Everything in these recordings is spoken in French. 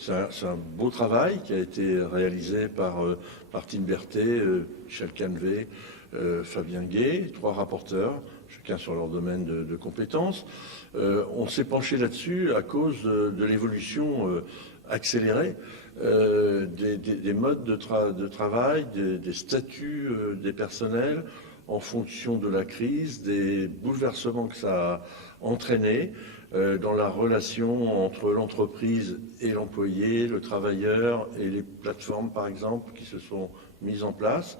c'est un beau travail qui a été réalisé par Martine Berthet, Michel Canvet, Fabien Gay, 3 rapporteurs, chacun sur leur domaine de compétences. On s'est penché là-dessus à cause de l'évolution accélérée des modes de travail, des statuts des personnels en fonction de la crise, des bouleversements que ça a entraîné dans la relation entre l'entreprise et l'employé, le travailleur et les plateformes, par exemple, qui se sont mises en place.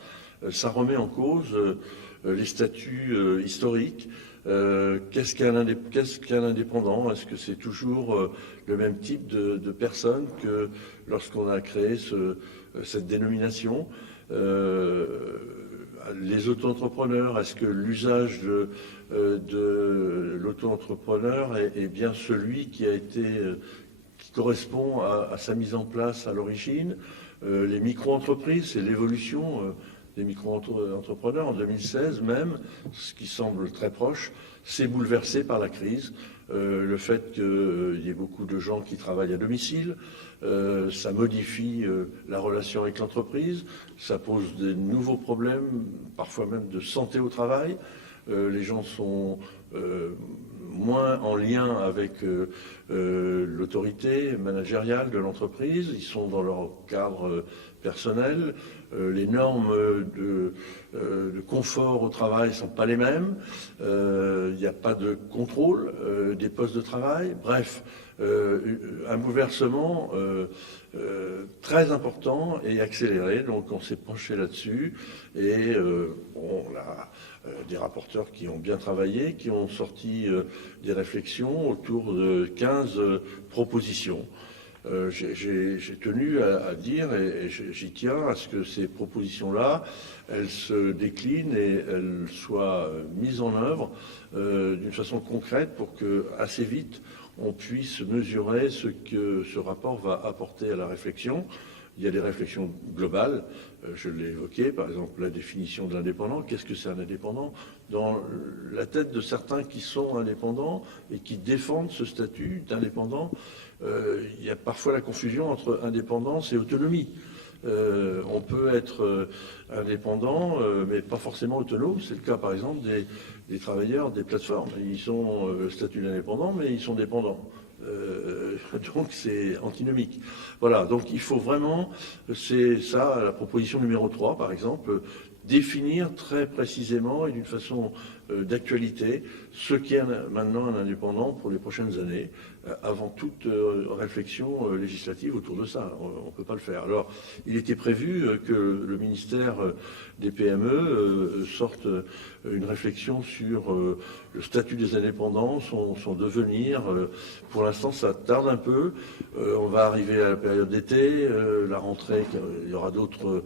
Ça remet en cause les statuts historiques. Qu'est-ce qu'un indépendant? Est-ce que c'est toujours le même type de personne que lorsqu'on a créé cette dénomination? Les auto-entrepreneurs, est-ce que l'usage de l'auto-entrepreneur est bien celui qui correspond à sa mise en place à l'origine? Les micro-entreprises, c'est l'évolution des micro-entrepreneurs en 2016 même, ce qui semble très proche, c'est bouleversé par la crise. Le fait qu'il y ait beaucoup de gens qui travaillent à domicile, ça modifie la relation avec l'entreprise, ça pose de nouveaux problèmes, parfois même de santé au travail. Les gens sont moins en lien avec l'autorité managériale de l'entreprise, ils sont dans leur cadre personnel, les normes de confort au travail ne sont pas les mêmes, il n'y a pas de contrôle des postes de travail, bref, un bouleversement très important et accéléré, donc on s'est penché là-dessus et des rapporteurs qui ont bien travaillé, qui ont sorti des réflexions autour de 15 propositions. J'ai tenu à dire, et j'y tiens, à ce que ces propositions-là, elles se déclinent et elles soient mises en œuvre d'une façon concrète pour que, assez vite, on puisse mesurer ce que ce rapport va apporter à la réflexion. Il y a des réflexions globales, je l'ai évoqué, par exemple la définition de l'indépendant. Qu'est-ce que c'est un indépendant? Dans la tête de certains qui sont indépendants et qui défendent ce statut d'indépendant, il y a parfois la confusion entre indépendance et autonomie. On peut être indépendant, mais pas forcément autonome. C'est le cas, par exemple, des travailleurs des plateformes. Ils ont le statut d'indépendant, mais ils sont dépendants. Donc c'est antinomique. Voilà, donc il faut vraiment, c'est ça la proposition numéro 3 par exemple, définir très précisément et d'une façon d'actualité ce qu'est maintenant un indépendant pour les prochaines années, avant toute réflexion législative autour de ça. On ne peut pas le faire. Alors, il était prévu que le ministère des PME sorte une réflexion sur le statut des indépendants, son devenir. Pour l'instant, ça tarde un peu. On va arriver à la période d'été, la rentrée, il y aura d'autres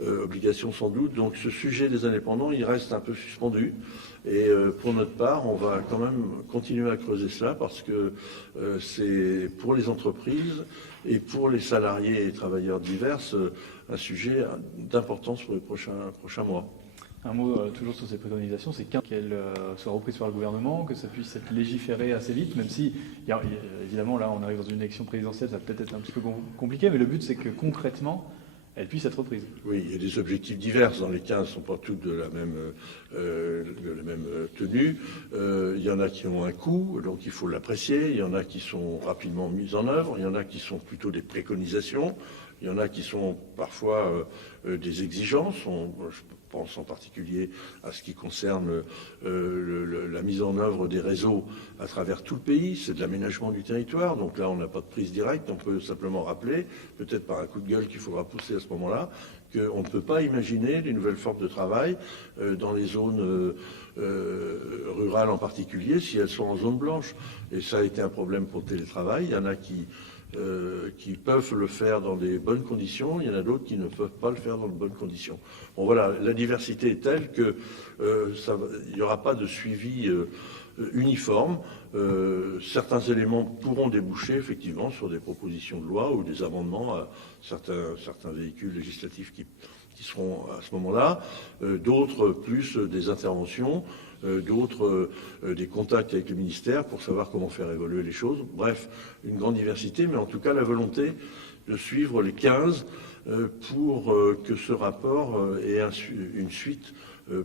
obligations sans doute. Donc ce sujet des indépendants, il reste un peu suspendu. Et pour notre part, on va quand même continuer à creuser cela parce que c'est pour les entreprises et pour les salariés et travailleurs divers un sujet d'importance pour les prochains mois. Un mot toujours sur ces préconisations, c'est qu'elles soient reprises par le gouvernement, que ça puisse être légiféré assez vite, même si, évidemment, là, on arrive dans une élection présidentielle, ça va peut-être être un petit peu compliqué, mais le but, c'est que concrètement, elle puisse être reprise. Oui, il y a des objectifs divers. Dans les 15 ne sont pas tous de la même tenue. Il y en a qui ont un coût, donc il faut l'apprécier. Il y en a qui sont rapidement mis en œuvre. Il y en a qui sont plutôt des préconisations. Il y en a qui sont parfois des exigences. Je pense en particulier à ce qui concerne la mise en œuvre des réseaux à travers tout le pays. C'est de l'aménagement du territoire. Donc là, on n'a pas de prise directe. On peut simplement rappeler, peut-être par un coup de gueule qu'il faudra pousser à ce moment-là, qu'on ne peut pas imaginer les nouvelles formes de travail dans les zones rurales en particulier, si elles sont en zone blanche. Et ça a été un problème pour le télétravail. Il y en a qui peuvent le faire dans des bonnes conditions, il y en a d'autres qui ne peuvent pas le faire dans de bonnes conditions. Bon voilà, la diversité est telle que il n'y aura pas de suivi uniforme. Certains éléments pourront déboucher effectivement sur des propositions de loi ou des amendements à certains véhicules législatifs qui seront à ce moment-là. D'autres plus des interventions d'autres des contacts avec le ministère pour savoir comment faire évoluer les choses. Bref, une grande diversité, mais en tout cas la volonté de suivre les 15 pour que ce rapport ait une suite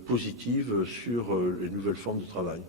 positive sur les nouvelles formes de travail.